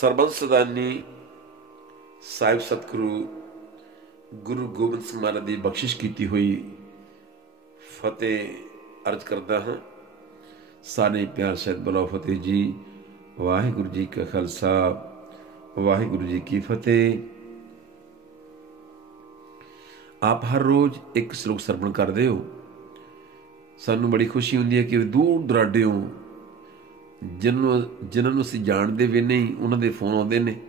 ਸਰਬੰਸ ਸਦਾਨੀ ਸਾਹਿਬ ਸਤਿਗੁਰੂ ਗੁਰੂ ਗੋਬਿੰਦ ਸਿੰਘ ਮਹਾਰਾਜ ਦੀ ਬਖਸ਼ਿਸ਼ ਕੀਤੀ ਹੋਈ ਫਤਿਹ ਅਰਜ ਕਰਦਾ ਹਾਂ। ਸਾਰੇ ਪਿਆਰ ਸਹਿਤ ਬੁਲਾਓ ਫਤਿਹ ਜੀ। ਵਾਹਿਗੁਰੂ ਜੀ ਕਾ ਖਾਲਸਾ, ਵਾਹਿਗੁਰੂ ਜੀ ਕੀ ਫਤਿਹ। ਆਪ ਹਰ ਰੋਜ਼ ਇੱਕ ਸ਼ਲੋਕ ਸਰਵਣ ਕਰਦੇ ਹੋ। ਸਾਨੂੰ ਬੜੀ ਖੁਸ਼ੀ ਹੁੰਦੀ ਹੈ ਕਿ ਦੂਰ ਦੁਰਾਡਿਓਂ ਜਿਨ੍ਹਾਂ ਨੂੰ ਅਸੀਂ ਜਾਣਦੇ ਵੀ ਨਹੀਂ ਉਹਨਾਂ ਦੇ ਫੋਨ ਆਉਂਦੇ ਨੇ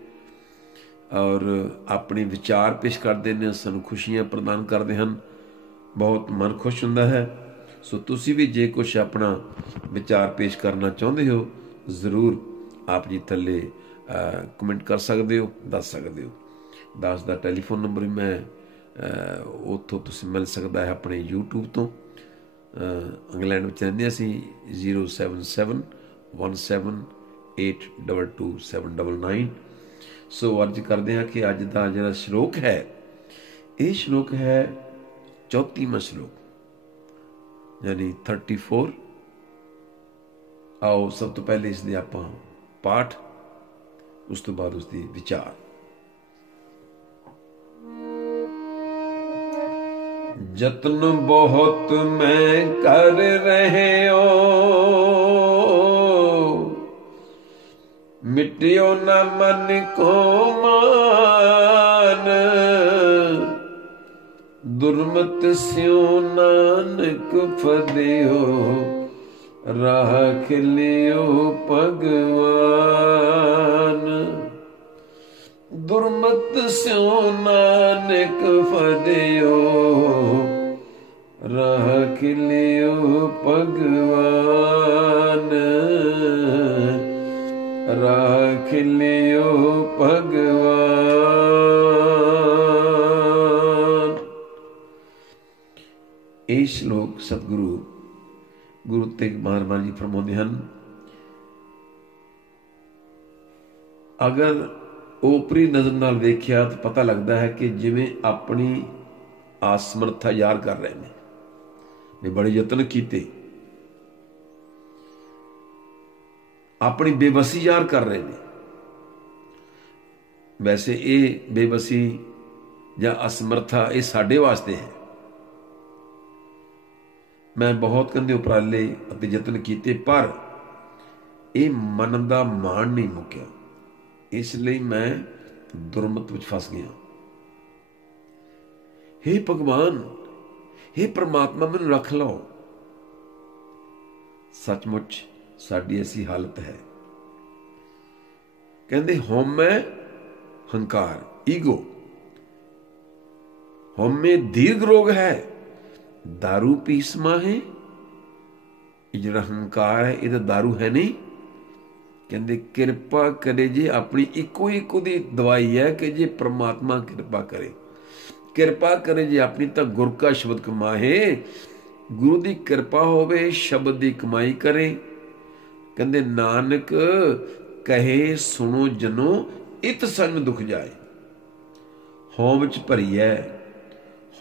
ਔਰ ਆਪਣੇ ਵਿਚਾਰ ਪੇਸ਼ ਕਰਦੇ ਨੇ, ਸਾਨੂੰ ਖੁਸ਼ੀਆਂ ਪ੍ਰਦਾਨ ਕਰਦੇ ਹਨ। ਬਹੁਤ ਮਨ ਖੁਸ਼ ਹੁੰਦਾ ਹੈ। ਸੋ ਤੁਸੀਂ ਵੀ ਜੇ ਕੁਛ ਆਪਣਾ ਵਿਚਾਰ ਪੇਸ਼ ਕਰਨਾ ਚਾਹੁੰਦੇ ਹੋ ਜ਼ਰੂਰ ਆਪ ਜੀ ਥੱਲੇ ਕਮੈਂਟ ਕਰ ਸਕਦੇ ਹੋ, ਦੱਸ ਸਕਦੇ ਹੋ। ਦੱਸ ਦਾ ਟੈਲੀਫੋਨ ਨੰਬਰ ਵੀ ਮੈਂ ਉੱਥੋਂ ਤੁਸੀਂ ਮਿਲ ਸਕਦਾ ਹੈ ਆਪਣੇ YouTube ਤੋਂ। ਇੰਗਲੈਂਡ ਵਿੱਚ ਰਹਿੰਦੇ ਅਸੀਂ 07717822799। ਸੋ ਅਰਜ਼ ਕਰਦੇ ਹਾਂ ਕਿ ਅੱਜ ਦਾ ਜਿਹੜਾ ਸ਼ਲੋਕ ਹੈ ਇਹ ਸ਼ਲੋਕ ਹੈ 34ਵਾਂ ਸ਼ਲੋਕ ਯਾਨੀ 34। ਆਓ ਸਭ ਤੋਂ ਪਹਿਲੇ ਇਸ ਦੇ ਆਪਾਂ ਪਾਠ, ਉਸ ਤੋਂ ਬਾਅਦ ਉਸਦੀ ਵਿਚਾਰ। जतन बहुत मैं कर रहे हो, मिटियो न मन को मान, दुर्मत स्यों नानक फदियो, राख लियो भगवान। दुर्मत स्यों नानक फदियो, राख लियो भगवान, राख लियो भगवान। ਇਹ ਸ਼ਲੋਕ ਸਤਿਗੁਰੂ ਗੁਰੂ ਤੇਗ ਬਹਾਦਰ ਮਹਾਰਾਜ ਜੀ ਫਰਮਾਉਂਦੇ ਹਨ, ਅਗਰ ਓਪਰੀ ਨਜ਼ਰ ਨਾਲ ਵੇਖਿਆ ਤਾਂ ਪਤਾ ਲੱਗਦਾ ਹੈ ਕਿ ਜਿਵੇਂ ਆਪਣੀ ਆਸਮਰਥਾ ਯਾਰ ਕਰ ਰਹੇ ਨੇ, ਨੇ ਬੜੇ ਯਤਨ ਕੀਤੇ, ਆਪਣੀ ਬੇਬਸੀ ਯਾਰ ਕਰ ਰਹੇ ਨੇ। ਵੈਸੇ ਇਹ ਬੇਬਸੀ ਜਾਂ ਅਸਮਰਥਾ ਇਹ ਸਾਡੇ ਵਾਸਤੇ ਹੈ। ਮੈਂ ਬਹੁਤ ਕੰਦੇ ਉਪਰਾਲੇ ਅਤੇ ਯਤਨ ਕੀਤੇ ਪਰ ਇਹ ਮਨ ਦਾ ਮਾਣ ਨਹੀਂ ਮੁੱਕਿਆ, ਇਸ ਲਈ ਮੈਂ ਦੁਰਮਤ ਵਿੱਚ ਫਸ ਗਿਆ। हे ਭਗਵਾਨ, हे ਪ੍ਰਮਾਤਮਾ, ਮੈਨੂੰ ਰੱਖ ਲਓ। ਸੱਚਮੁੱਚ ਸਾਡੀ ਐਸੀ ਹਾਲਤ ਹੈ। ਕਹਿੰਦੇ ਹਉਮੈ ਹੰਕਾਰ, ਈਗੋ, ਹਉਮੈ ਦੀਰਘ ਰੋਗ ਹੈ, दारू ਪੀਸਮਾ ਹੈ। ਇਹ ਜਿਹੜਾ ਹੰਕਾਰ ਹੈ ਇਹਦਾ दारू ਹੈ ਨਹੀਂ। ਕਹਿੰਦੇ ਕਿਰਪਾ ਕਰੇ ਜੇ, ਆਪਣੀ ਇੱਕੋ ਦੀ ਦਵਾਈ ਹੈ ਕਿ ਜੇ ਪ੍ਰਮਾਤਮਾ ਕਿਰਪਾ ਕਰੇ, ਕਿਰਪਾ ਕਰੇ ਜੇ ਆਪਣੀ ਤਾਂ ਗੁਰ ਕਾ ਸ਼ਬਦ ਕਮਾਹੇ। ਗੁਰੂ ਦੀ ਕਿਰਪਾ ਹੋਵੇ, ਸ਼ਬਦ ਦੀ ਕਮਾਈ ਕਰੇ। ਕਹਿੰਦੇ ਨਾਨਕ ਕਹੇ ਸੁਣੋ ਜਨੋ, ਇਤ ਸੰਗ ਦੁਖ ਜਾਏ। ਹਉ ਵਿੱਚ ਭਰੀਐ,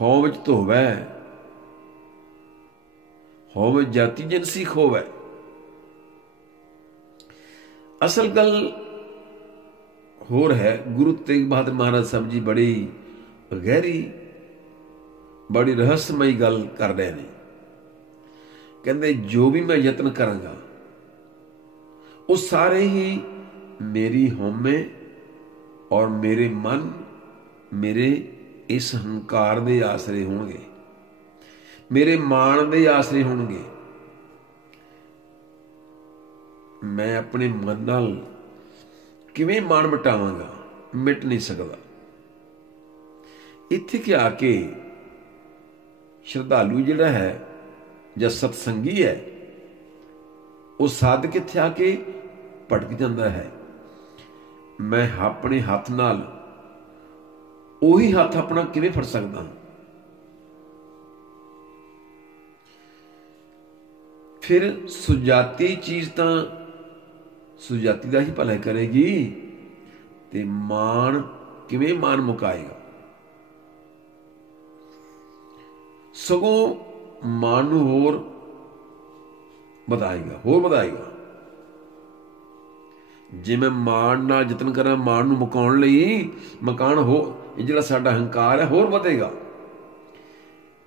ਹਉ ਵਿੱਚ ਧੋਵੈ, ਹਉ ਵਿੱਚ ਜਾਤੀ ਜਿਨਸੀ ਖੋਵੈ। ਅਸਲ ਗੱਲ ਹੋਰ ਹੈ। ਗੁਰੂ ਤੇਗ ਬਹਾਦਰ ਮਹਾਰਾਜ ਸਾਹਿਬ ਜੀ ਬੜੀ ਗਹਿਰੀ, ਬੜੀ ਰਹੱਸਮਈ ਗੱਲ ਕਰ ਰਹੇ ਨੇ। ਕਹਿੰਦੇ ਜੋ ਵੀ ਮੈਂ ਯਤਨ ਕਰਾਂਗਾ ਉਹ ਸਾਰੇ ਹੀ ਮੇਰੀ ਹਉਮੈ ਔਰ ਮੇਰੇ ਮਨ, ਮੇਰੇ ਇਸ ਹੰਕਾਰ ਦੇ ਆਸਰੇ ਹੋਣਗੇ, ਮੇਰੇ ਮਾਣ ਦੇ ਆਸਰੇ ਹੋਣਗੇ। ਮੈਂ ਆਪਣੇ ਮਨ ਨਾਲ ਕਿਵੇਂ ਮਾਣ ਮਿਟਾਵਾਂਗਾ? ਮਿਟ ਨਹੀਂ ਸਕਦਾ। ਇੱਥੇ ਕਿ ਆ ਕੇ ਸ਼ਰਧਾਲੂ ਜਿਹੜਾ ਹੈ ਜਾਂ ਸਤਸੰਗੀ ਹੈ ਉਹ ਸਾਧਕ ਇੱਥੇ ਆ ਕੇ ਭਟਕ ਜਾਂਦਾ ਹੈ। ਮੈਂ ਆਪਣੇ ਹੱਥ ਨਾਲ ਉਹੀ ਹੱਥ ਆਪਣਾ ਕਿਵੇਂ ਫੜ ਸਕਦਾ? ਫਿਰ ਸੁਜਾਤੀ ਚੀਜ਼ ਤਾਂ ਸੁਜਾਤੀ ਦਾ ਹੀ ਭਲਾ ਕਰੇਗੀ ਤੇ ਮਾਣ ਕਿਵੇਂ ਮਾਣ ਮੁਕਾਏਗਾ? ਸਗੋਂ ਮਾਣ ਨੂੰ ਹੋਰ ਵਧਾਏਗਾ। ਜੇ ਮੈਂ ਮਾਣ ਨਾਲ ਯਤਨ ਕਰਾਂ ਮਾਣ ਨੂੰ ਮੁਕਾਉਣ ਲਈ, ਮਕਾਨ ਹੋ ਇਹ ਜਿਹੜਾ ਸਾਡਾ ਹੰਕਾਰ ਹੈ ਹੋਰ ਵਧੇਗਾ।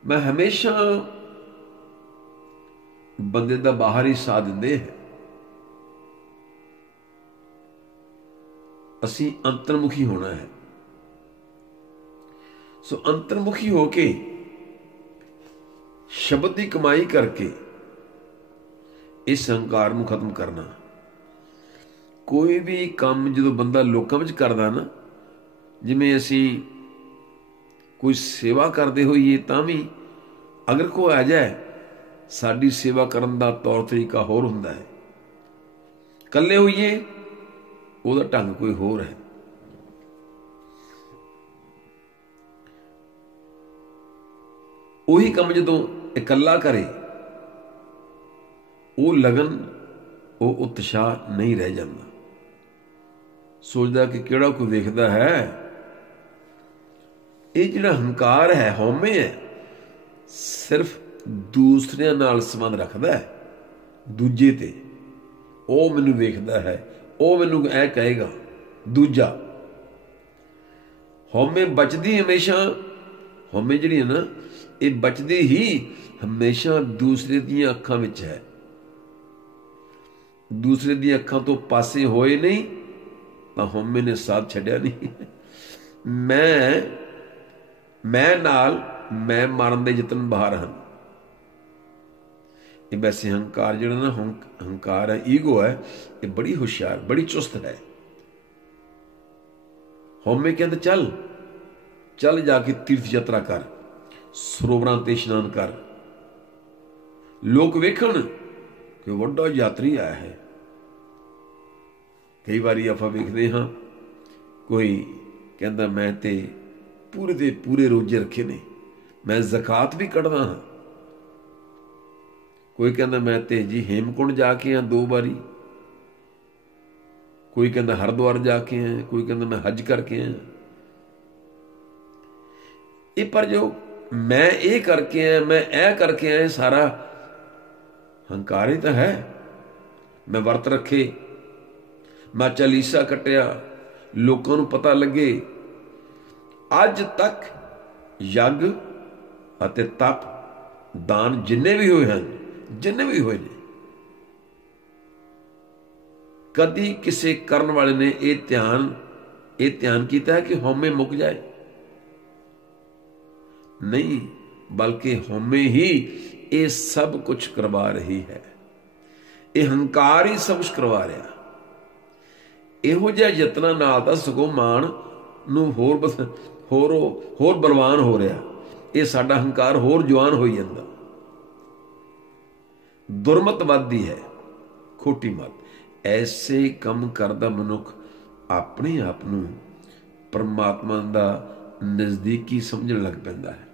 ਮੈਂ ਹਮੇਸ਼ਾ ਬੰਦੇ ਦਾ ਬਾਹਰ ਹੀ ਸਾਥ ਦਿੰਦੇ ਹੈ। ਅਸੀਂ ਅੰਤਰਮੁਖੀ ਹੋਣਾ ਹੈ। ਸੋ ਅੰਤਰਮੁਖੀ ਹੋ ਕੇ ਸ਼ਬਦ ਦੀ ਕਮਾਈ ਕਰਕੇ ਇਸ ਹੰਕਾਰ ਨੂੰ ਖਤਮ ਕਰਨਾ। ਕੋਈ ਵੀ ਕੰਮ ਜਦੋਂ ਬੰਦਾ ਲੋਕਾਂ ਵਿੱਚ ਕਰਦਾ ਨਾ, ਜਿਵੇਂ ਅਸੀਂ ਕੋਈ ਸੇਵਾ ਕਰਦੇ ਹੋਈਏ ਤਾਂ ਵੀ ਅਗਰ ਕੋਈ ਆ ਜਾਏ, ਸਾਡੀ ਸੇਵਾ ਕਰਨ ਦਾ ਤੌਰ ਤਰੀਕਾ ਹੋਰ ਹੁੰਦਾ ਹੈ। ਇਕੱਲੇ ਹੋਈਏ ਉਹਦਾ ਢੰਗ ਕੋਈ ਹੋਰ ਹੈ। ਉਹੀ ਕੰਮ ਜਦੋਂ ਇਕੱਲਾ ਕਰੇ, ਉਹ ਲਗਨ, ਉਹ ਉਤਸ਼ਾਹ ਨਹੀਂ ਰਹਿ ਜਾਂਦਾ। ਸੋਚਦਾ ਕਿ ਕਿਹੜਾ ਕੋਈ ਵੇਖਦਾ ਹੈ। ਇਹ ਜਿਹੜਾ ਹੰਕਾਰ ਹੈ, ਹਉਮੈ ਹੈ, ਸਿਰਫ ਦੂਸਰਿਆਂ ਨਾਲ ਸੰਬੰਧ ਰੱਖਦਾ ਹੈ, ਦੂਜੇ ਤੇ। ਉਹ ਮੈਨੂੰ ਵੇਖਦਾ ਹੈ, ਉਹ ਮੈਨੂੰ ਇਹ ਕਹੇਗਾ। ਦੂਜਾ ਹਉਮੈ ਬਚਦੀ ਹਮੇਸ਼ਾ, ਹਉਮੈ ਜਿਹੜੀ ਹੈ ਨਾ, ਇਹ ਬਚਦੀ ਹੀ ਹਮੇਸ਼ਾ ਦੂਸਰੇ ਦੀਆਂ ਅੱਖਾਂ ਵਿੱਚ ਹੈ। ਦੂਸਰੇ ਦੀਆਂ ਅੱਖਾਂ ਤੋਂ ਪਾਸੇ ਹੋਏ ਨਹੀਂ ਤਾਂ ਹਉਮੈ ਨੇ ਸਾਥ ਛੱਡਿਆ ਨਹੀਂ। ਮੈਂ ਨਾਲ ਮੈਂ ਮਾਰਨ ਦੇ ਯਤਨ ਬਾਹਰ ਹਨ। ਇਹ ਵੈਸੇ ਹੰਕਾਰ ਜਿਹੜਾ ਨਾ, ਹੰਕਾਰ ਹੈ, ਈਗੋ ਹੈ, ਇਹ ਬੜੀ ਹੁਸ਼ਿਆਰ, ਬੜੀ ਚੁਸਤ ਹੈ। ਹਉਮੈ ਕਹਿੰਦਾ ਚੱਲ ਜਾ ਕੇ ਤੀਰਥ ਯਾਤਰਾ ਕਰ, ਸਰੋਵਰਾਂ ਤੇ ਇਸ਼ਨਾਨ ਕਰ, ਲੋਕ ਵੇਖਣ ਕਿ ਵੱਡਾ ਯਾਤਰੀ ਆਇਆ ਹੈ। ਕਈ ਵਾਰੀ ਆਪਾਂ ਵੇਖਦੇ ਹਾਂ, ਕੋਈ ਕਹਿੰਦਾ ਮੈਂ ਤੇ ਪੂਰੇ ਦੇ ਪੂਰੇ ਰੋਜ਼ੇ ਰੱਖੇ ਨੇ, ਮੈਂ ਜ਼ਕਾਤ ਵੀ ਕੱਢਦਾ ਹਾਂ। ਕੋਈ ਕਹਿੰਦਾ ਮੈਂ ਤੇ ਜੀ ਹੇਮਕੁੰਡ ਜਾ ਕੇ ਆ 2 ਵਾਰੀ, ਕੋਈ ਕਹਿੰਦਾ ਹਰਿਦੁਆਰ ਜਾ ਕੇ ਆਇਆ, ਕੋਈ ਕਹਿੰਦਾ ਮੈਂ ਹਜ ਕਰਕੇ ਆਇਆ। ਇਹ ਪਰ ਜੋ ਮੈਂ ਇਹ ਕਰਕੇ ਆਇਆ, ਮੈਂ ਇਹ ਕਰਕੇ ਆਇਆ, ਸਾਰਾ ਹੰਕਾਰ ਹੀ ਤਾਂ ਹੈ। ਮੈਂ ਵਰਤ ਰੱਖੇ, ਮੈਂ ਚਾਲੀਸਾ ਕੱਟਿਆ, ਲੋਕਾਂ ਨੂੰ ਪਤਾ ਲੱਗੇ। ਅੱਜ ਤੱਕ ਯੱਗ ਅਤੇ ਤਪ, ਦਾਨ ਜਿੰਨੇ ਵੀ ਹੋਏ ਹਨ, ਜਿੰਨੇ ਵੀ ਹੋਏ ਨੇ, ਕਦੀ ਕਿਸੇ ਕਰਨ ਵਾਲੇ ਨੇ ਇਹ ਧਿਆਨ ਕੀਤਾ ਹੈ ਕਿ ਹਉਮੈ ਮੁੱਕ ਜਾਏ? ਨਹੀਂ, ਬਲਕਿ ਹਉਮੈ ਹੀ ਇਹ ਸਭ ਕੁਝ ਕਰਵਾ ਰਹੀ ਹੈ। ਇਹ ਹੰਕਾਰ ਹੀ ਸਭ ਕੁਝ ਕਰਵਾ ਰਿਹਾ। ਇਹੋ ਜਿਹਾ ਯਤਨਾਂ ਨਾਲ ਤਾਂ ਸਗੋਂ ਮਾਣ ਨੂੰ ਹੋਰ ਬਲਵਾਨ ਹੋ ਰਿਹਾ। ਇਹ ਸਾਡਾ ਹੰਕਾਰ ਹੋਰ ਜਵਾਨ ਹੋਈ ਜਾਂਦਾ। ਦੁਰਮਤ ਵੱਧਦੀ ਹੈ, ਖੋਟੀ ਮਤ। ਐਸੇ ਕੰਮ ਕਰਦਾ ਮਨੁੱਖ ਆਪਣੇ ਆਪ ਨੂੰ ਪਰਮਾਤਮਾ ਦਾ ਨਜ਼ਦੀਕੀ ਸਮਝਣ ਲੱਗ ਪੈਂਦਾ ਹੈ।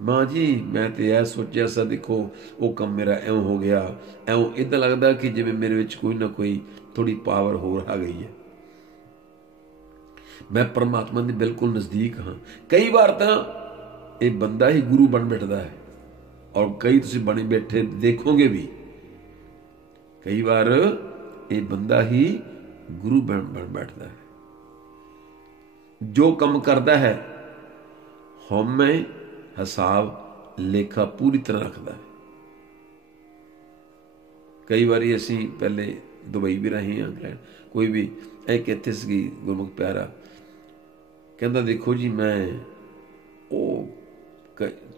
ਮਾਂ ਜੀ ਮੈਂ ਤੇ ਇਹ ਸੋਚਿਆ ਸੀ, ਦੇਖੋ ਉਹ ਕੰਮ ਮੇਰਾ ਇਉਂ ਹੋ ਗਿਆ, ਇਉਂ ਇੱਦਾਂ ਲੱਗਦਾ ਕਿ ਜਿਵੇਂ ਮੇਰੇ ਵਿੱਚ ਕੋਈ ਨਾ ਕੋਈ ਥੋੜੀ ਪਾਵਰ ਹੋਰ ਆ ਗਈ ਹੈ। ਮੈਂ ਪਰਮਾਤਮਾ ਦੇ ਬਿਲਕੁਲ ਨਜ਼ਦੀਕ ਹਾਂ। ਕਈ ਵਾਰ ਤਾਂ ਇਹ ਬੰਦਾ ਹੀ ਗੁਰੂ ਬਣ ਬੈਠਦਾ ਹੈ, ਔਰ ਕਈ ਤੁਸੀਂ ਬਣੇ ਬੈਠੇ ਦੇਖੋਗੇ ਵੀ, ਕਈ ਵਾਰ ਇਹ ਬੰਦਾ ਹੀ ਗੁਰੂ ਬਣ ਬੈਠਦਾ ਹੈ। ਜੋ ਕੰਮ ਕਰਦਾ ਹੈ ਹਉਮੈ ਹਿਸਾਬ ਲੇਖਾ ਪੂਰੀ ਤਰ੍ਹਾਂ ਰੱਖਦਾ ਹੈ। ਕਈ ਵਾਰੀ ਅਸੀਂ ਪਹਿਲੇ ਦੁਬਈ ਵੀ ਰਹੇ ਹਾਂ, ਇੰਗਲੈਂਡ, ਕੋਈ ਵੀ ਇੱਕ ਇੱਥੇ ਸੀਗੀ ਗੁਰਮੁਖ ਪਿਆਰਾ, ਕਹਿੰਦਾ ਦੇਖੋ ਜੀ ਮੈਂ ਉਹ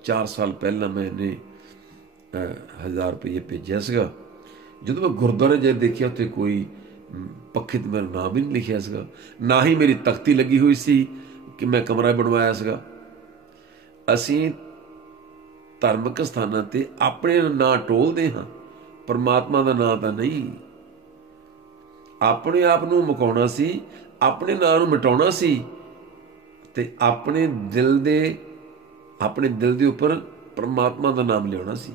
4 ਸਾਲ ਪਹਿਲਾਂ ਮੈਨੇ 1000 ਰੁਪਏ ਭੇਜਿਆ ਸੀਗਾ। ਜਦੋਂ ਮੈਂ ਗੁਰਦੁਆਰੇ ਜਾ ਦੇਖਿਆ ਉੱਥੇ ਕੋਈ ਪੱਖੇ ਤੇ ਮੇਰਾ ਨਾਮ ਵੀ ਨਹੀਂ ਲਿਖਿਆ ਸੀਗਾ, ਨਾ ਹੀ ਮੇਰੀ ਤਖਤੀ ਲੱਗੀ ਹੋਈ ਸੀ ਕਿ ਮੈਂ ਕਮਰਾ ਬਣਵਾਇਆ ਸੀਗਾ। ਅਸੀਂ ਧਾਰਮਿਕ ਸਥਾਨਾਂ ਤੇ ਆਪਣੇ ਨਾਂ ਟੋਲਦੇ ਹਾਂ, ਪਰਮਾਤਮਾ ਦਾ ਨਾਂ ਤਾਂ ਨਹੀਂ। ਆਪਣੇ ਆਪ ਨੂੰ ਮੁਕਾਉਣਾ ਸੀ, ਆਪਣੇ ਨਾਂ ਨੂੰ ਮਿਟਾਉਣਾ ਸੀ, ਤੇ ਆਪਣੇ ਦਿਲ ਦੇ ਉੱਪਰ ਪਰਮਾਤਮਾ ਦਾ ਨਾਮ ਲਿਆਉਣਾ ਸੀ।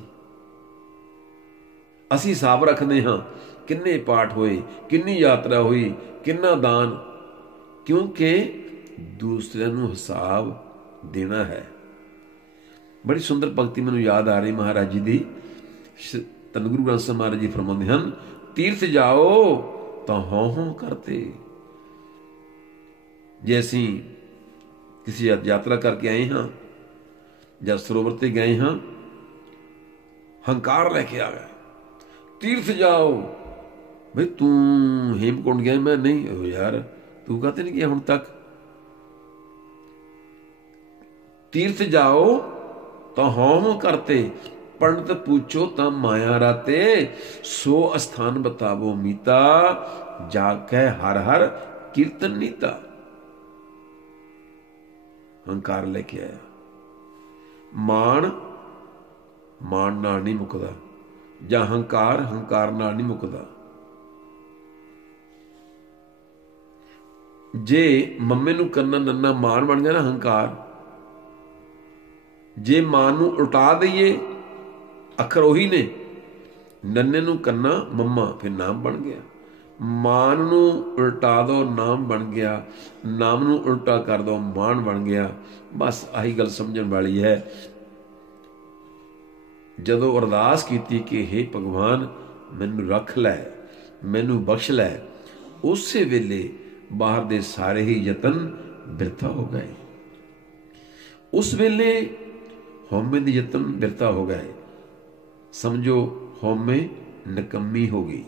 ਅਸੀਂ ਹਿਸਾਬ ਰੱਖਦੇ ਹਾਂ ਕਿੰਨੇ ਪਾਠ ਹੋਏ, ਕਿੰਨੀ ਯਾਤਰਾ ਹੋਈ, ਕਿੰਨਾ ਦਾਨ, ਕਿਉਂਕਿ ਦੂਸਰਿਆਂ ਨੂੰ ਹਿਸਾਬ ਦੇਣਾ ਹੈ। ਬੜੀ ਸੁੰਦਰ ਪੰਕਤੀ ਮੈਨੂੰ ਯਾਦ ਆ ਰਹੀ ਮਹਾਰਾਜ ਜੀ ਦੀ। ਧੰਨ ਗੁਰੂ ਗ੍ਰੰਥ ਸਾਹਿਬ ਮਹਾਰਾਜ ਜੀ ਫਰਮਾਉਂਦੇ ਹਨ, ਤੀਰਥ ਜਾਓ ਤਾਂ ਹਉ ਹਉ ਕਰਤੇ। ਜੇ ਅਸੀਂ ਕਿਸੇ ਯਾਤਰਾ ਕਰਕੇ ਆਏ ਹਾਂ ਜਾਂ ਸਰੋਵਰ ਤੇ ਗਏ ਹਾਂ, ਹੰਕਾਰ ਲੈ ਕੇ ਆ ਗਏ, ਤੀਰਥ ਜਾਓ, ਬਈ ਤੂੰ ਹੇਮਕੁੰਡ ਗਿਆ, ਮੈਂ ਨਹੀਂ। ਉਹ ਯਾਰ ਤੂੰ ਕਾਹਤੇ ਨਹੀਂ ਗਿਆ ਹੁਣ ਤੱਕ? ਤੀਰਥ ਜਾਓ ਤਾਂ ਹਉ ਹਉ ਕਰਤੇ, ਪੰਡਤ ਪੁੱਛੋ ਤਾਂ ਮਾਇਆ ਰਾਤੇ, ਸੋ ਅਸਥਾਨ ਬਤਾਵੋ ਮੀਤਾ, ਜਾ ਕੇ ਹਰ ਹਰ ਕੀਰਤਨ ਨੀਤਾ। ਹੰਕਾਰ ਲੈ ਕੇ ਆਇਆ। ਮਾਣ ਮਾਣ ਨਾਲ ਨਹੀਂ ਮੁੱਕਦਾ, ਜਾਂ ਹੰਕਾਰ ਹੰਕਾਰ ਨਾਲ ਨਹੀਂ ਮੁੱਕਦਾ। ਜੇ ਮੰਮੇ ਨੂੰ ਕੰਨਾ ਨੰਨਾ ਮਾਣ ਬਣ ਗਿਆ ਨਾ ਹੰਕਾਰ, ਜੇ ਮਾਂ ਨੂੰ ਉਲਟਾ ਦਈਏ, ਅੱਖਰ ਉਹੀ ਨੇ, ਨੰਨੇ ਨੂੰ ਕੰਨਾ ਮੰਮਾ, ਫਿਰ ਨਾਮ ਬਣ ਗਿਆ। ਮਾਨ ਨੂੰ ਉਲਟਾ ਦੋ, ਨਾਮ ਬਣ ਗਿਆ। ਨਾਮ ਨੂੰ ਉਲਟਾ ਕਰ ਦੋ, ਮਾਣ ਬਣ ਗਿਆ। ਬਸ ਆਹੀ ਗੱਲ ਸਮਝਣ ਵਾਲੀ ਹੈ। ਜਦੋਂ ਅਰਦਾਸ ਕੀਤੀ ਕਿ ਹੇ ਭਗਵਾਨ ਮੈਨੂੰ ਰੱਖ ਲੈ, ਮੈਨੂੰ ਬਖਸ਼ ਲੈ, ਉਸੇ ਵੇਲੇ ਬਾਹਰ ਦੇ ਸਾਰੇ ਹੀ ਯਤਨ ਬਿਰਥਾ ਹੋ ਗਏ। ਉਸ ਵੇਲੇ ਹਉਮੈ ਦੇ ਯਤਨ ਬਿਰਥਾ ਹੋ ਗਏ। ਸਮਝੋ ਹਉਮੈ ਨਿਕੰਮੀ ਹੋ ਗਈ।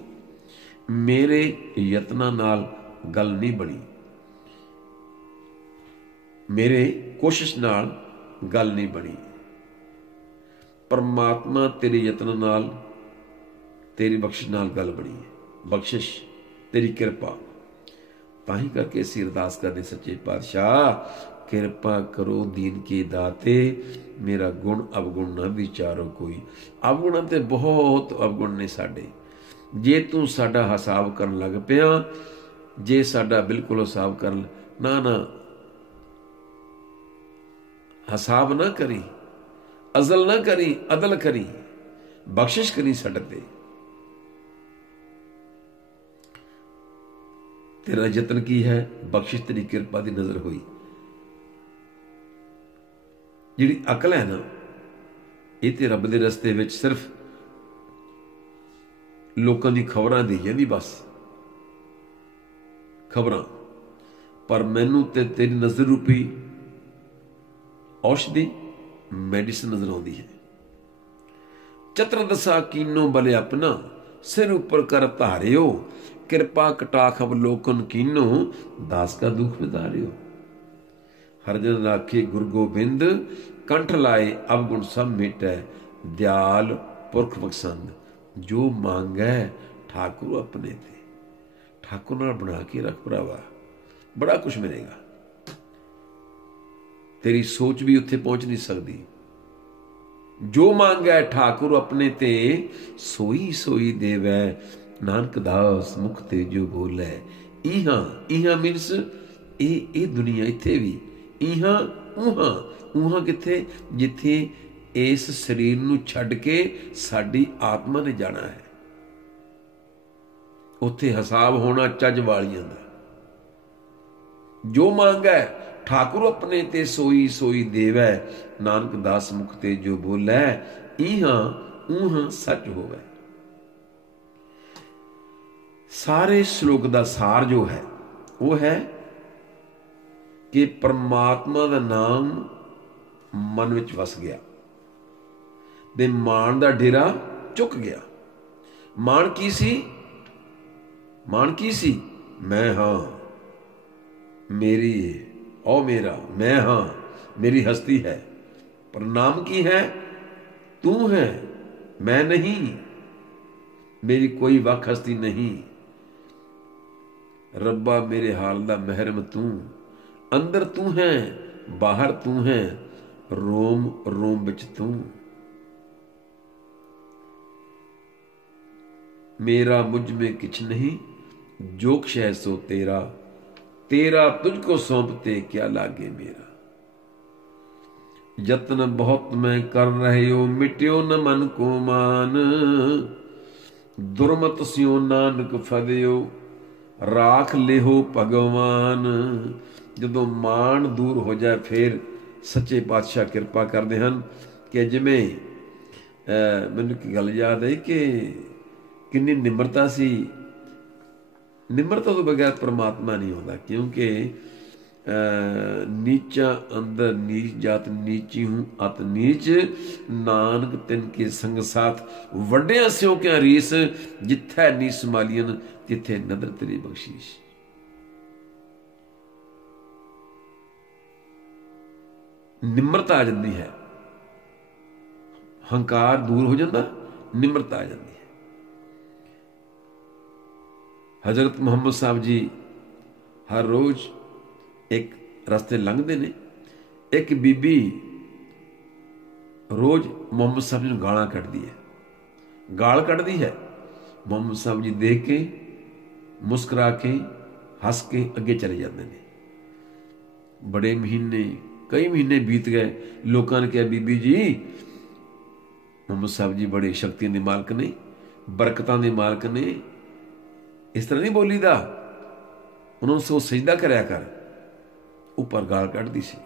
ਮੇਰੇ ਯਤਨਾਂ ਨਾਲ ਗੱਲ ਨਹੀਂ ਬਣੀ, ਮੇਰੇ ਕੋਸ਼ਿਸ਼ ਨਾਲ ਗੱਲ ਨਹੀਂ ਬਣੀ। ਪਰਮਾਤਮਾ ਤੇਰੇ ਯਤਨ ਨਾਲ, ਤੇਰੀ ਬਖਸ਼ਿਸ਼ ਨਾਲ ਗੱਲ ਬਣੀ ਹੈ। ਬਖਸ਼ਿਸ਼ ਤੇਰੀ ਕਿਰਪਾ। ਤਾਂ ਹੀ ਕਰਕੇ ਅਸੀਂ ਅਰਦਾਸ ਕਰਦੇ, ਸੱਚੇ ਪਾਤਸ਼ਾਹ ਕਿਰਪਾ ਕਰੋ ਦੀਨ ਕੀ ਦਾਤੇ, ਮੇਰਾ ਗੁਣ ਅਵਗੁਣ ਨਾ ਵਿਚਾਰੋ ਕੋਈ। ਅਵਗੁਣਾਂ ਤੇ ਬਹੁਤ ਅਵਗੁਣ ਨੇ ਸਾਡੇ। ਜੇ ਤੂੰ ਸਾਡਾ ਹਿਸਾਬ ਕਰਨ ਲੱਗ ਪਿਆ, ਜੇ ਸਾਡਾ ਬਿਲਕੁਲ ਹਿਸਾਬ ਕਰਨ, ਨਾ ਨਾ ਹਿਸਾਬ ਨਾ ਕਰੀ, ਅਜ਼ਲ ਨਾ ਕਰੀ, ਅਦਲ ਕਰੀ, ਬਖਸ਼ਿਸ਼ ਕਰੀ ਸਾਡੇ ਤੇ। ਤੇਰਾ ਯਤਨ ਕੀ ਹੈ? ਬਖਸ਼ਿਸ਼ ਤੇਰੀ ਕਿਰਪਾ ਦੀ ਨਜ਼ਰ ਹੋਈ। ਜਿਹੜੀ ਅਕਲ ਹੈ ਨਾ, ਇਹ ਤੇ ਰੱਬ ਦੇ ਰਸਤੇ ਵਿੱਚ ਸਿਰਫ ਲੋਕਾਂ ਦੀ ਖਬਰਾਂ ਦੇਈ ਜਾਂਦੀ, ਬਸ ਖਬਰਾਂ। ਪਰ ਮੈਨੂੰ ਤੇ ਤੇਰੀ ਨਜ਼ਰ ਰੂਪੀ ਔਸ਼ਧੀ, ਮੈਡੀਸਨ ਨਜ਼ਰ ਆਉਂਦੀ ਹੈ। ਚਤਰ ਦਸਾ ਕੀਨੋ ਬਲੇ ਆਪਣਾ, ਸਿਰ ਉੱਪਰ ਕਰ ਧਾਰਿਓ, ਕਿਰਪਾ ਕਟਾਖ ਅਵਲੋਕਨ ਕੀਨੋ, ਦਾਸ ਕਾ ਦੁਖ ਵਿਦਾਰਿਓ। ਹਰ ਜਨ ਰਾਖੇ ਗੁਰੂ ਗੋਬਿੰਦ, ਕੰਠ ਲਾਏ ਅਵਗੁਣ ਸਭ ਮਿਟੈ, ਦਿਆਲ ਪੁਰਖ ਬਖਸ਼ੰਦ। ਜੋ ਮੰਗੈ ਠਾਕੁਰ ਆਪਣੇ ਤੇ। ਠਾਕੁਰ ਨਾਲ ਬਣਾ ਕੇ ਰੱਖ ਭਰਾਵਾ, ਬੜਾ ਕੁਛ ਮਿਲੇਗਾ। ਤੇਰੀ ਸੋਚ ਵੀ ਉੱਥੇ ਪਹੁੰਚ ਨਹੀਂ ਸਕਦੀ। ਜੋ ਮੰਗੈ ਠਾਕੁਰ ਆਪਣੇ ਤੇ, ਸੋਈ ਸੋਈ ਦੇਵੈ, ਨਾਨਕ ਦਾਸ ਮੁਖ ਤੇ ਜੋ ਬੋਲੇ। ਇਹਾਂ ਇਹਾਂ ਮੀਨਸ ਇਹ ਦੁਨੀਆ, ਇੱਥੇ ਵੀ ਇਹਾਂ ਉਹਾਂ। ਉਹਾਂ ਕਿੱਥੇ? ਜਿੱਥੇ ਇਸ ਸਰੀਰ ਨੂੰ ਛੱਡ ਕੇ ਸਾਡੀ ਆਤਮਾ ਨੇ ਜਾਣਾ ਹੈ। ਉੱਥੇ ਹਿਸਾਬ ਹੋਣਾ ਚੱਜ ਵਾਲੀਆਂ ਦਾ। ਜੋ ਮੰਗੈ ਠਾਕੁਰ ਆਪਣੇ ਤੇ, ਸੋਈ ਸੋਈ ਦੇਵੈ, ਨਾਨਕ ਦਾਸ ਮੁਖ ਤੇ ਜੋ ਬੋਲੇ। ਇਹਾਂ ਉਹਾਂ ਸੱਚ ਹੋਵੇ। ਸਾਰੇ ਸ਼ਲੋਕ ਦਾ ਸਾਰ ਜੋ ਹੈ ਉਹ ਹੈ ਕਿ ਪਰਮਾਤਮਾ ਦਾ ਨਾਮ ਮਨ ਵਿੱਚ ਵਸ ਗਿਆ ਤੇ ਮਾਣ ਦਾ ਡੇਰਾ ਚੁੱਕ ਗਿਆ। ਮਾਣ ਕੀ ਸੀ? ਮਾਣ ਕੀ ਸੀ? ਮੈਂ ਹਾਂ, ਮੇਰੀ, ਉਹ ਮੇਰਾ, ਮੈਂ ਹਾਂ, ਮੇਰੀ ਹਸਤੀ ਹੈ। ਪਰ ਨਾਮ ਕੀ ਹੈ? ਤੂੰ ਹੈ, ਮੈਂ ਨਹੀਂ, ਮੇਰੀ ਕੋਈ ਵੱਖ ਹਸਤੀ ਨਹੀਂ। ਰੱਬਾ ਮੇਰੇ ਹਾਲ ਦਾ ਮਹਿਰਮ ਤੂੰ, ਅੰਦਰ ਤੂੰ ਹੈ, ਬਾਹਰ ਤੂੰ ਹੈ, ਰੋਮ ਰੋਮ ਵਿੱਚ ਤੂੰ। मेरा मुझ में किछ नहीं, जो क्षय सो तेरा, तेरा तुझको सौंपते क्या लागे मेरा। यत्न बहुत मैं कर रहे हो, मिट्यो न मन को मान, दुर्मत स्यो नानक फदियो, राख लेहो भगवान। ਜਦੋਂ ਮਾਣ ਦੂਰ ਹੋ ਜਾਏ ਫਿਰ ਸੱਚੇ ਪਾਤਸ਼ਾਹ ਕਿਰਪਾ ਕਰਦੇ ਹਨ। ਕਿ ਜਿਵੇਂ ਮੈਨੂੰ ਕੀ ਗੱਲ ਯਾਦ ਹੈ ਕਿ ਕਿੰਨੀ ਨਿਮਰਤਾ ਸੀ ਨਿਮਰਤਾ ਤੋਂ ਬਗੈਰ ਪਰਮਾਤਮਾ ਨਹੀਂ ਆਉਂਦਾ, ਕਿਉਂਕਿ नीचा अंदर नीच जात नीची हूँ अत नीच, नानक तिन के संग साथ, वड्डियां स्यों क्या रीस, जिथै नीस मालियन तिथे नदर तेरी बख्शीश। निम्रता आ जाती है, हंकार दूर हो जाता, निम्रता आ जाती है। हजरत मुहम्मद साहब जी हर रोज एक रस्ते लंघते ने, एक बीबी रोज मुहम्मद साहब जी गालां कढ़दी है, गाल कढ़दी है। मुहम्मद साहब जी देख के मुस्कुरा के हस के अगे चले जाते हैं। बड़े महीने, कई महीने बीत गए, लोगों ने कहा बीबी जी मुहम्मद साहब जी बड़े शक्तियां दे मालक ने, बरकतां दे मालक ने, इस तरह नहीं बोलीदा, उन्होंने सो सजदा करया कर, ऊपर गाल कढ़दी सी।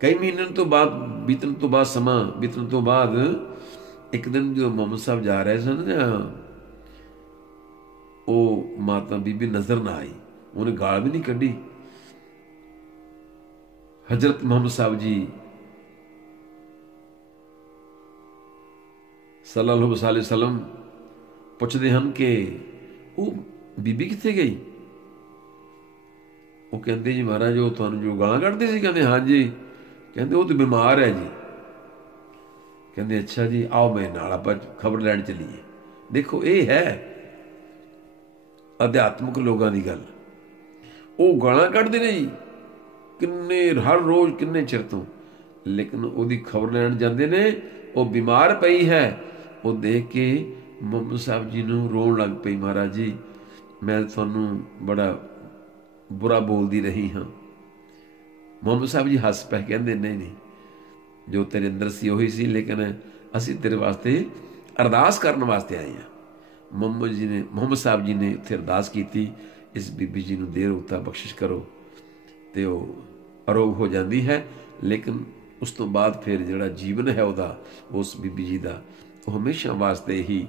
कई महीनों तो बाद बीतन तो बाद, समा बीतन तो बाद एक दिन जो मुहम्मद साहब जा रहे सन, वो माता बीबी नजर ना आई, उन्हें गाल भी नहीं कढ़ी। हजरत मुहम्मद साहब जी सल्लल्लाहु अलैहि वसल्लम पुछदे हन कि वो बीबी कित्थे गई? वो कहते जी महाराज वो तुहानू जो गालां कढ़दी सी, कहते हाँ जी, कहते वो तो बीमार है जी। कहते अच्छा जी आओ मेरे नाल आपां खबर लैण चलीए। देखो ये है अध्यात्मक लोगों की गल। वो गालां कढ़दे ने जी किन्ने, हर रोज किन्ने चिर तो, लेकिन उसकी खबर लैण जांदे ने, वो बीमार पई है। वो देख के मुहम्मद साहब जी नूं रोण लग पई, महाराज जी मैं तुहानू बड़ा बुरा बोलती रही हाँ। मुहम्मद साहब जी हस पै, कहते नहीं नहीं, जो तेरे अंदर सी उही सी, लेकिन असी तेरे वास्ते अरदास करने वास्ते आए हैं। मुहम्मद साहब जी ने उत्थे अरदास की, इस बीबी जी नूं दे रोगता बख्शिश करो, तो वह अरोग हो जाती है। लेकिन उस तो बाद फिर जिहड़ा जीवन है उहदा, उस बीबी जी का, वो हमेशा वास्ते ही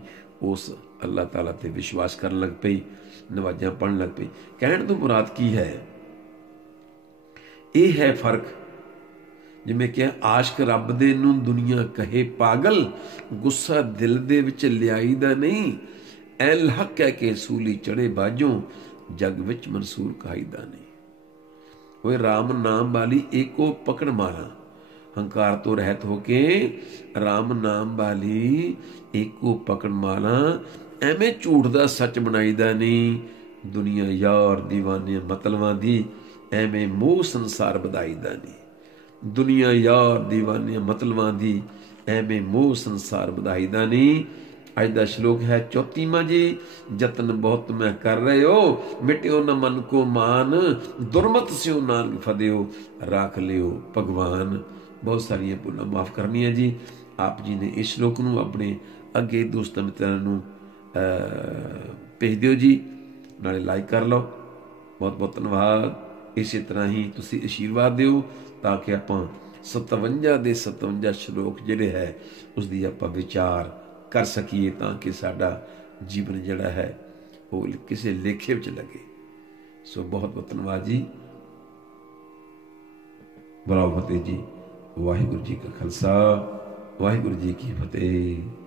उस अल्लाह ताला ते विश्वास करन लग पई, नवाज़ां पढ़न लग पई। कहण तो मुराद की है, ये है फर्क। जिवें कि आशिक रब दे नूं दुनिया कहे पागल, गुस्सा दिल दे विच लियाईदा नहीं, ऐ लहक कह के सूली चढ़े बाजों, जग विच मंसूर कहाईदा नहीं। ओए राम नाम वाली एको पकड़ मारा, हंकार तो रहत होके राम नाम वाली एको पकड़ माला, ਐਵੇਂ ਝੂਠ ਦਾ ਸੱਚ ਬਣਾਈਦਾ ਨਹੀਂ, ਦੁਨੀਆ ਯਾਰ ਦੀਵਾਨੇ ਮਤਲਬਾਂ ਦੀ, ਐਵੇਂ ਮੋਹ ਸੰਸਾਰ ਵਧਾਈਦਾ ਨਹੀਂ। ਦੁਨੀਆ ਯਾਰ ਦੀਵਾਨੇ ਮਤਲਬਾਂ ਦੀ, ਐਵੇਂ ਮੋਹ ਸੰਸਾਰ ਵਧਾਈਦਾ ਨਹੀਂ। ਅੱਜ ਦਾ ਸ਼ਲੋਕ ਹੈ 34ਵਾਂ ਜੀ। ਜਤਨ ਬਹੁਤ ਮੈਂ ਕਰ ਰਹੇ ਹੋ, ਮਿਟਿਓ ਨਾ ਮਨ ਕੋ ਮਾਨ, ਦੁਰਮਤ ਸਿਓ ਨਾਨਕ ਫਦਿਓ, ਰਾਖ ਲਿਓ ਭਗਵਾਨ। ਬਹੁਤ ਸਾਰੀਆਂ ਭੁੱਲਾਂ ਮਾਫ ਕਰਨੀਆਂ ਜੀ। ਆਪ ਜੀ ਨੇ ਇਸ ਸ਼ਲੋਕ ਨੂੰ ਆਪਣੇ ਅੱਗੇ ਦੋਸਤਾਂ ਮਿੱਤਰਾਂ ਨੂੰ ਭੇਜ ਦਿਓ ਜੀ, ਨਾਲੇ ਲਾਈਕ ਕਰ ਲਓ। ਬਹੁਤ ਬਹੁਤ ਧੰਨਵਾਦ। ਇਸੇ ਤਰ੍ਹਾਂ ਹੀ ਤੁਸੀਂ ਆਸ਼ੀਰਵਾਦ ਦਿਓ ਤਾਂ ਕਿ ਆਪਾਂ 57 ਦੇ 57 ਸ਼ਲੋਕ ਜਿਹੜੇ ਹੈ ਉਸਦੀ ਆਪਾਂ ਵਿਚਾਰ ਕਰ ਸਕੀਏ, ਤਾਂ ਕਿ ਸਾਡਾ ਜੀਵਨ ਜਿਹੜਾ ਹੈ ਉਹ ਕਿਸੇ ਲੇਖੇ ਵਿੱਚ ਲੱਗੇ। ਸੋ ਬਹੁਤ ਬਹੁਤ ਧੰਨਵਾਦ ਜੀ। ਬੁਲਾਓ ਫਤਿਹ ਜੀ। ਵਾਹਿਗੁਰੂ ਜੀ ਕਾ ਖਾਲਸਾ, ਵਾਹਿਗੁਰੂ ਜੀ ਕੀ ਫਤਿਹ।